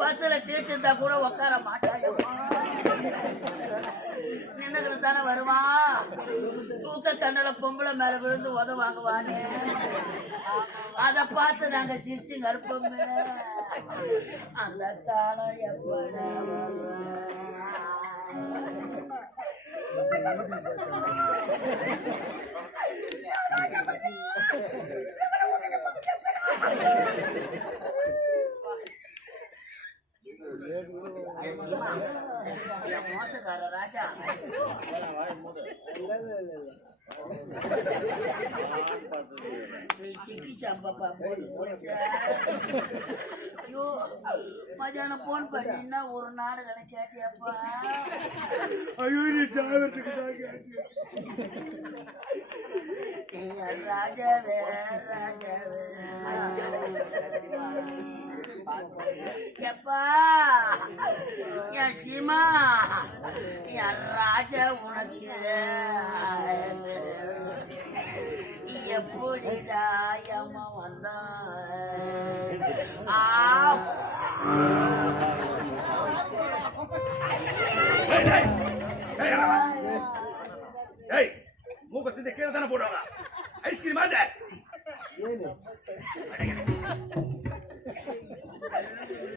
பஸ்ல சீட்டு இருந்தா கூட உட்கார மாட்டாயம்மா. நின்னுக்கிட்டு தானே வருவான். தூக்க தண்டல பொம்பளை மேல விழுந்து உத வாங்குவானு அத பார்த்து நாங்க சிரிச்சு கருப்போமே. அந்த காலம் எப்படா மோசக்கார ராஜா நீ சிக்கி சம்பப்பா ஐயோ மதியானம் போன் பண்ணினா ஒரு நாடு கணக்கு கேட்டியப்பா. ஐயோ நீ சாகிறதுக்கு தான் கேட்டிய ராஜாவே ராஜாவே எப்பா என் சீமா என் ராஜா உனக்கு எப்படிடா அம்மா வந்தான் மூக்க சிந்தை கீழே தானே போடுவாங்க. ஐஸ்கிரீம் அது